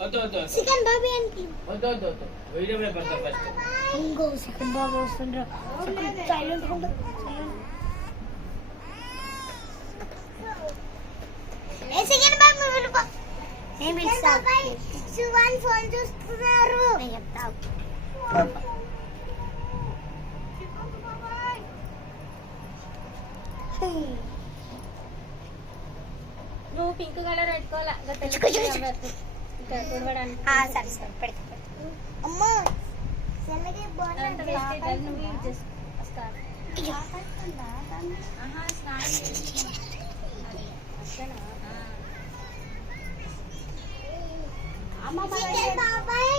Chicken Bobby అంటే video పెడతా first. ఇంకో చికెన్ బాబీ వస్తుండ్రా. సైలెంట్ ఉండు. ఏ చికెన్ బాబీ విలుప నేను పిలుస్తా. సువన్ ఫోన్ చూస్తున్నారు. నేను చెప్తా. నువ్వు పింక్ కలర్ పెట్టుకోవాలా. సరే సరే పెడతా. అమ్మా సెలగే బాగుంది. నువ్వు యూజ్ చేసుకో. చికెన్ బాబాయ్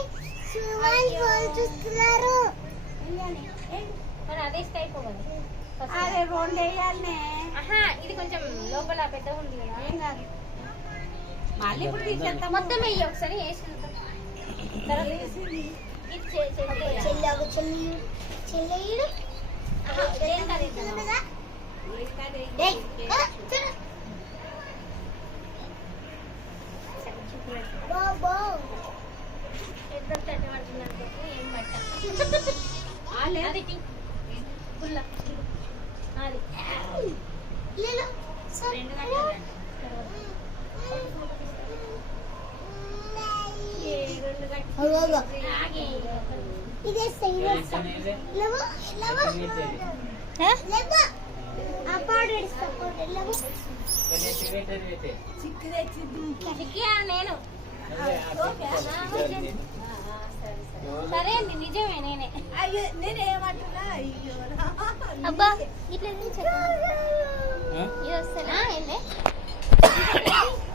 సువన్ ఫోన్ చూస్తున్నారు. అదే స్టైప్ కదా. అరే రెండు వేయాలనే. ఇది కొంచెం లోపల పెద్దగా ఉంది కదా. ఏం కాదు. మళ్ళీ ఇప్పుడు తీసేస్తా. మొత్తం వెయ్యి ఒకసారి వేసి చెల్లెడు ఏం పట్ట అది ఫుల్ అది ఇదే సీరియస్ లవ లవ లవ అపార్డెడ్ సపోర్ట్ లవ చిక్కియా నేను. సరే అండి నిజమే నేనే. అయ్యో నేనేమంటున్నా. అయ్యో అబ్బా ఇట్లా ఇది వస్తానా ఏంటి